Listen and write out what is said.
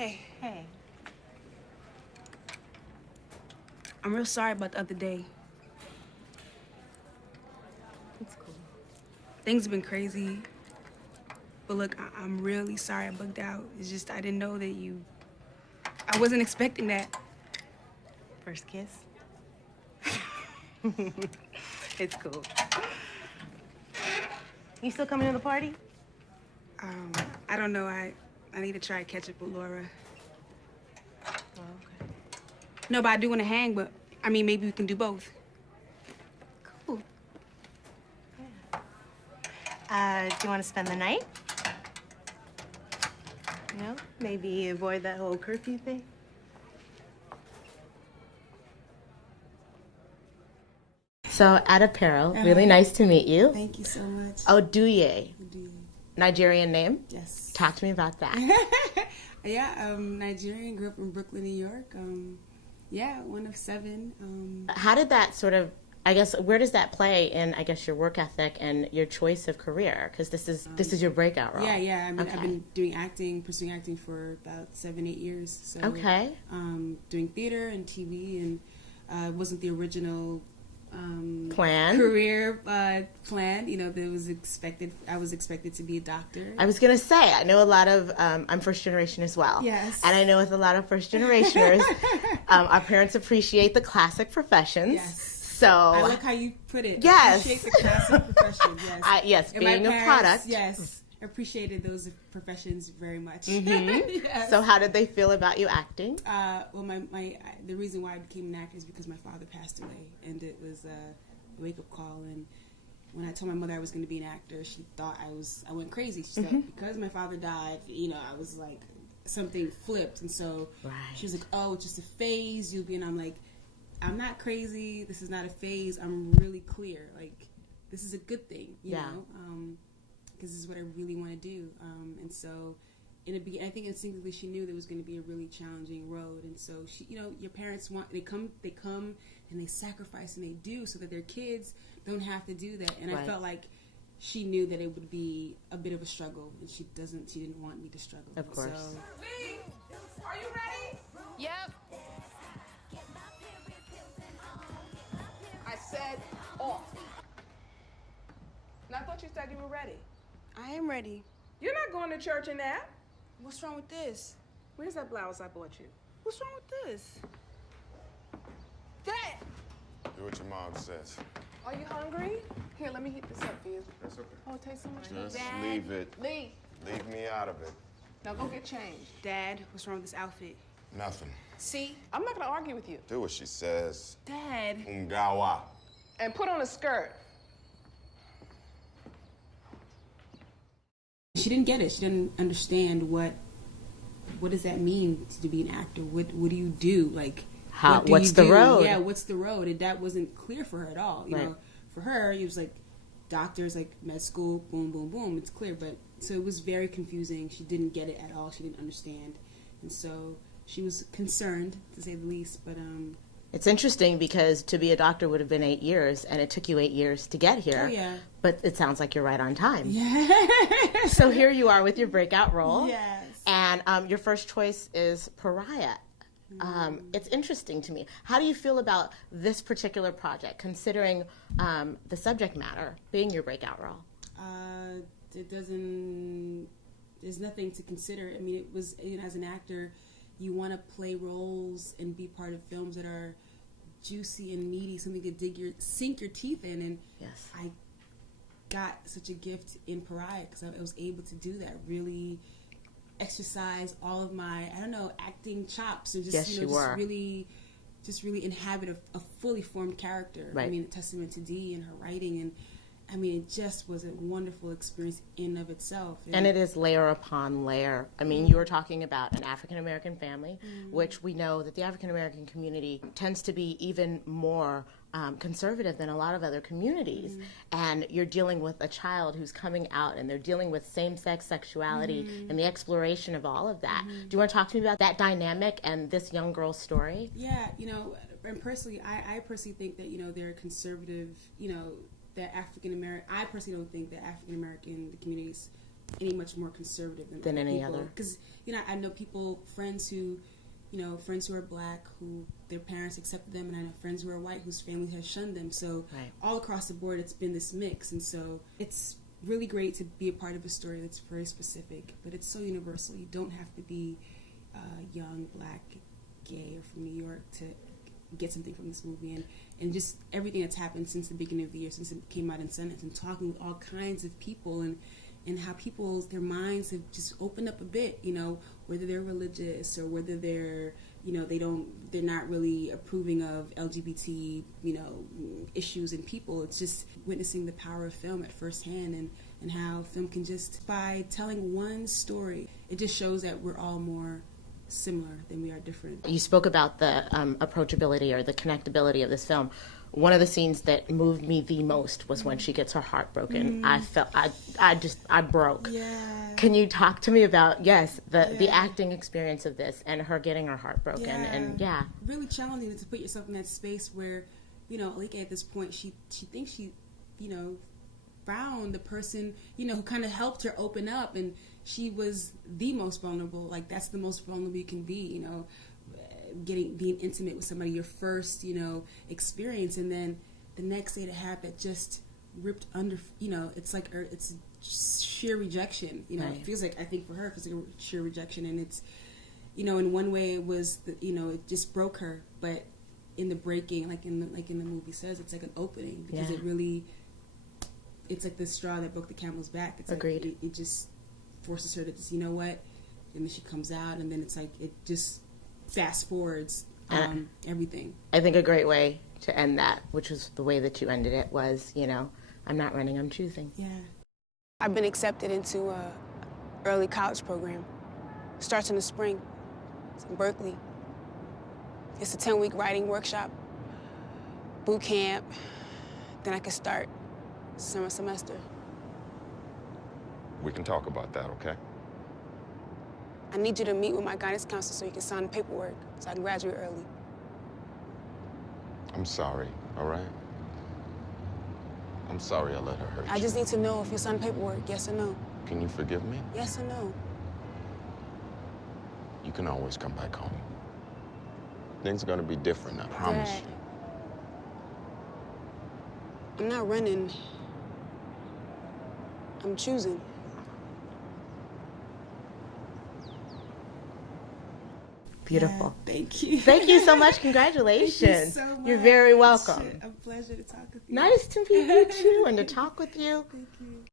Hey. Hey. I'm real sorry about the other day. It's cool. Things have been crazy. But look, I'm really sorry I bugged out. It's just I didn't know that you... I wasn't expecting that. First kiss? It's cool. You still coming to the party? I don't know. I need to try to catch up with Laura. Oh, okay. No, but I do want to hang, but I mean, maybe we can do both. Cool. Yeah. Do you want to spend the night? You know, maybe avoid that whole curfew thing? So, Adepero, really nice to meet you. Thank you so much. Oduye. Nigerian name? Yes. Talk to me about that. Yeah, Nigerian, grew up in Brooklyn, New York. Yeah, one of 7. How did that sort of, I guess, where does that play in, I guess, your work ethic and your choice of career? Because this is your breakout role. Yeah. I mean, okay. I've been pursuing acting for about 7-8 years. So, okay. Doing theater and TV, and it wasn't the original career plan. You know, that was expected. I was expected to be a doctor. I was gonna say, I know a lot of I'm first generation as well. Yes. And I know with a lot of first generationers, our parents appreciate the classic professions. Yes. So I like how you put it. Yes. Appreciate the classic profession. Yes. Yes, and being my a parents, product. Yes. Appreciated those professions very much. Mm-hmm. Yes. So how did they feel about you acting? Well, the reason why I became an actor is because my father passed away, and it was a wake-up call. And when I told my mother I was going to be an actor, she thought I went crazy. She said, because my father died, you know, I was like, something flipped. And so she was like, oh, it's just a phase. You'll be, and I'm like, I'm not crazy. This is not a phase. I'm really clear. Like, this is a good thing, you know? Because this is what I really want to do. And so in the beginning, I think instinctively she knew there was going to be a really challenging road. And so she, you know, your parents they come and they sacrifice and they do so that their kids don't have to do that. And I felt like she knew that it would be a bit of a struggle, and she didn't want me to struggle. Of course. So, Lee, are you ready? Yep. I said off. And I thought you said you were ready. I am ready. You're not going to church in that. What's wrong with this? Where's that blouse I bought you? What's wrong with this? Dad! Do what your mom says. Are you hungry? Here, let me heat this up for you. That's okay. Oh, it tastes so much Just Dad. leave it. Leave. Leave me out of it. Now go get changed. Dad, what's wrong with this outfit? Nothing. See? I'm not going to argue with you. Do what she says. Dad. Ungawa. And put on a skirt. She didn't get it. She didn't understand what does that mean to be an actor? What do you do? Like, what's the road? Yeah, what's the road? And that wasn't clear for her at all. You know, for her, it was like doctors, like med school, boom, boom, boom. It's clear, but so it was very confusing. She didn't get it at all. She didn't understand, and so she was concerned, to say the least. But it's interesting because to be a doctor would have been 8 years, and it took you 8 years to get here. Oh, yeah. But it sounds like you're right on time. Yeah. So here you are with your breakout role. Yes. And your first choice is Pariah. It's interesting to me. How do you feel about this particular project, considering the subject matter being your breakout role? There's nothing to consider. I mean, it was, you know, as an actor, you want to play roles and be part of films that are juicy and meaty, something to sink your teeth in. And I got such a gift in Pariah because I was able to do that, really exercise all of my, I don't know, acting chops, and just, just really inhabit a fully formed character. Right. I mean, a testament to Dee and her writing, and I mean, it just was a wonderful experience in of itself. And it is layer upon layer. I mean, you were talking about an African-American family, which we know that the African-American community tends to be even more conservative than a lot of other communities. And you're dealing with a child who's coming out, and they're dealing with same-sex sexuality and the exploration of all of that. Do you want to talk to me about that dynamic and this young girl's story? Yeah, you know, and personally, I personally think that, you know, they're conservative, you know, that African-American, I personally don't think that African-American communities any much more conservative than any other. Because, you know, I know friends who are black, who their parents accepted them, and I know friends who are white whose family has shunned them. So all across the board, it's been this mix. And so it's really great to be a part of a story that's very specific, but it's so universal. You don't have to be young, black, gay, or from New York to get something from this movie. And just everything that's happened since the beginning of the year, since it came out in Sundance, and talking with all kinds of people, and how their minds have just opened up a bit, you know, whether they're religious or whether they're, you know, they're not really approving of LGBT, you know, issues and people. It's just witnessing the power of film at firsthand, and how film can just, by telling one story, it just shows that we're all more similar than we are different. You spoke about the approachability or the connectability of this film. One of the scenes that moved me the most was when she gets her heart broken. I felt, I broke. Yeah. Can you talk to me about, the acting experience of this and her getting her heart broken? And really challenging to put yourself in that space where, you know, like at this point, she thinks she, you know, found the person, you know, who kind of helped her open up, and she was the most vulnerable. Like, that's the most vulnerable you can be, you know, being intimate with somebody, your first, you know, experience, and then the next day to have that just ripped under, you know, it's like, it's sheer rejection, you know. It feels like, I think for her, it feels like a sheer rejection, and it's, you know, in one way it was, you know, it just broke her, but in the breaking, like in the movie says, it's like an opening, because it really, it's like the straw that broke the camel's back. It's Agreed. Like it just forces her to just, you know what, and then she comes out, and then it's like it just fast forwards everything. I think a great way to end that, which was the way that you ended it, was, you know, I'm not running, I'm choosing. Yeah. I've been accepted into a early college program. Starts in the spring. It's in Berkeley. It's a 10-week writing workshop, boot camp. Then I can start summer semester. We can talk about that, okay? I need you to meet with my guidance counselor so you can sign the paperwork so I can graduate early. I'm sorry, all right? I'm sorry I let her hurt you. I just need to know if you sign the paperwork, yes or no. Can you forgive me? Yes or no. You can always come back home. Things are gonna be different, I promise Dad. you. I'm not running. I'm choosing. Beautiful. Yeah, thank you. Thank you so much. Congratulations. Thank you so much. You're very welcome. A pleasure to talk with you. Nice to meet you too, and to talk with you. Thank you.